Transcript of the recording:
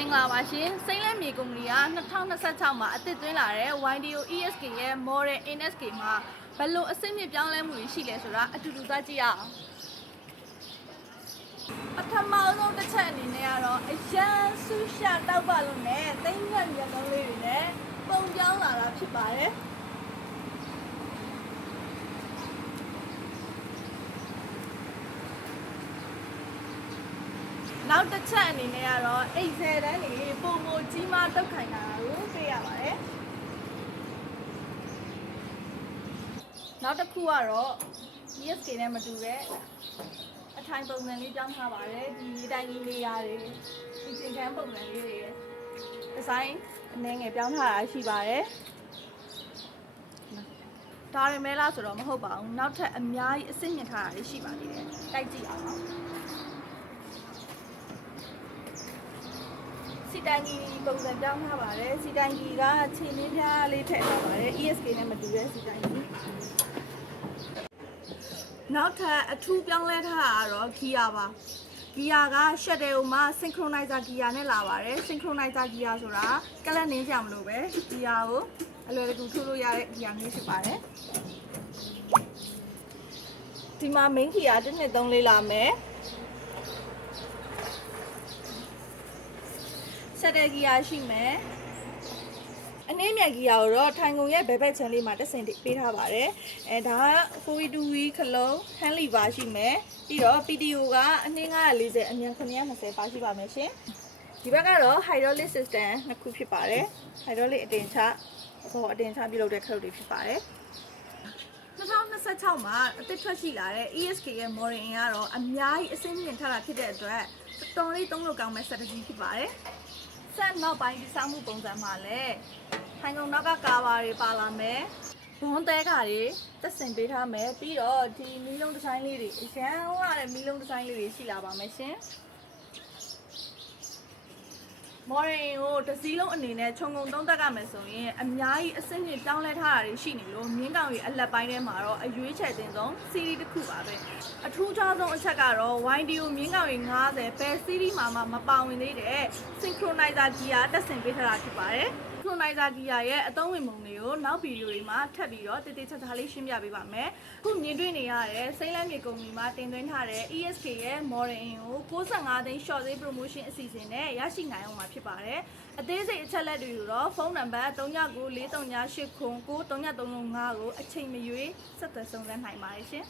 မင်္ဂလာပါရှင်စိမ့်လဲမြေကုမ္ပဏီက2026မှာအသစ်သွင်းလာတဲ့ YDO ESK ရဲ့ Model NSK မှာဘယ်လိုအဆင့်မြင့်ပြောင်းလဲမှုတွေရှိလဲဆိုတာအတူတူသွားကြည့်ရအောင်ပထမဆုံးတစ်ချက်အနေနဲ့ကတော့အရန်ဆူရှာတောက်ပါလို့နဲ့သိမ့်ညံ့မျက်လုံးလေးတွေနဲ့ပုံပြောင်းလာတာဖြစ်ပါတယ်နောက်တစ်ချက်အနေနဲ့ကတော့အိတ်ဆယ်တန်းတွေပုံမကြီးမားတုတ်ခိုင်တာကိုတွေ့ရပါတယ်နောက်တစ်ခုကတော့ ESK နဲ့မတူတဲ့အထိုင်ပုံစံလေးပြောင်းထားပါတယ်ဒီရေတိုင်ကြီးလေးရတယ်ဒီသင်္ကန်းပုံစံလေးတွေဒီဇိုင်းအနေငယ်ပြောင်းထားတာရှိပါတယ်ဒါရမဲလားဆိုတော့မဟုတ်ပါဘူးနောက်ထပ်အများကြီးအဆင့်မြင့်ထားတာလေးရှိပါသေးတယ်တိုက်ကြည့်အောင်နော်စီတိုင်ကြီးပုံစံပြောင်းထားပါတယ်စီတိုင်ကြီးကခြေနှင်းပြားလေးထည့်ထားပါတယ် ESK နဲ့မတူတဲ့စီတိုင်ကြီးနောက်ထပ်အထူးပြောင်းလဲထားတာကတော့ gear ပါ gear က shuttle မှာ synchronizer gear နဲ့လာပါတယ် synchronizer gear ဆိုတာကလပ်နင်းကြမလို့ပဲ gear ကိုအလွယ်တကူထိုးလို့ရတဲ့ gear မျိုးဖြစ်ပါတယ်ဒီမှာ main gear 1 2 3 4လာမယ်shuttle gear ရှိမယ်အနည်းမြတ်ကြီးကိုတော့ထိုင်ကုန်ရဲ့ဘဲဘက်ချန်လေးမှာတက်ဆင်ပေးထားပါတယ်ဒါက 4V2V ခလုံး hand lever ရှိမယ်ပြီးတော့ PTO ကအနှင်း940အမြန်920ပါရှိပါမယ်ရှင်ဒီဘက်ကတော့ hydraulic system နှစ်ခုဖြစ်ပါတယ် hydraulic အတင်ချပြုလုပ်တဲ့ခလုတ်တွေဖြစ်ပါတယ်2026မှာအသစ်ထွက်ရှိလာတဲ့ ESK ရဲ့ model ကတော့အများကြီးအဆင့်မြင့်ထားတာဖြစ်တဲ့အတွက်တော်တော်လေးသုံးလို့ကောင်းမဲ့ strategy ဖြစ်ပါတယ်ဆက်နောက်ပိုင်းဒီစောင်းမှုပုံစံမှာလည်းထိုင်ကုန်နောက်ကကာဘာတွေပါလာမယ်ဘွန်းတဲကာတွေတက်ဆင်ပေးထားမယ်ပြီးတော့ဒီမီးလုံးဒီဇိုင်းလေးတွေအရန်ဝရတဲ့မီးလုံးဒီဇိုင်းလေးတွေရှိလာပါမယ်ရှင်မော်ဒယ်ကိုတစ်စီးလုံးအနေနဲ့ခြုံငုံသုံးသပ်ရမယ်ဆိုရင်အများကြီးအဆင့်မြင့်ပြောင်းလဲထားတာတွေရှိနေလို့မြင်းကောင်ကြီးအလက်ပိုင်းထဲမှာတော့အရွေးချယ်တင်ဆုံးစီးရီးတစ်ခုပါပဲအထူးခြားဆုံးအချက်ကတော့ YDO မြင်းကောင်ကြီး90ဘယ်စီးရီးမှာမှမပါဝင်သေးတဲ့ synchronizer gear တက်ဆင်ပေးထားတာဖြစ်ပါတယ် synchronizer gear ရဲ့အသုံးဝင်ပုံတွေကိုနောက်ဗီဒီယိုတွေမှာထပ်ပြီးတော့တိတိကျကျလေးရှင်းပြပေးပါမယ်အခုမြင်တွေ့နေရတဲ့စိမ့်လန်းမြေကုမ္ပဏီမှာတင်သွင်းထားတဲ့ ESK ရဲ့ model ကို65သိန်း short sale promotion အစီအစဉ်နဲ့ရရှိနိုင်အောင်မှာဖြစ်ပါတယ်အသေးစိတ်အချက်လက်တွေကိုတော့ဖုန်းနံပါတ်399438939335ကိုအချိန်မရွေးဆက်သွယ်စုံစမ်းနိုင်ပါတယ်ရှင်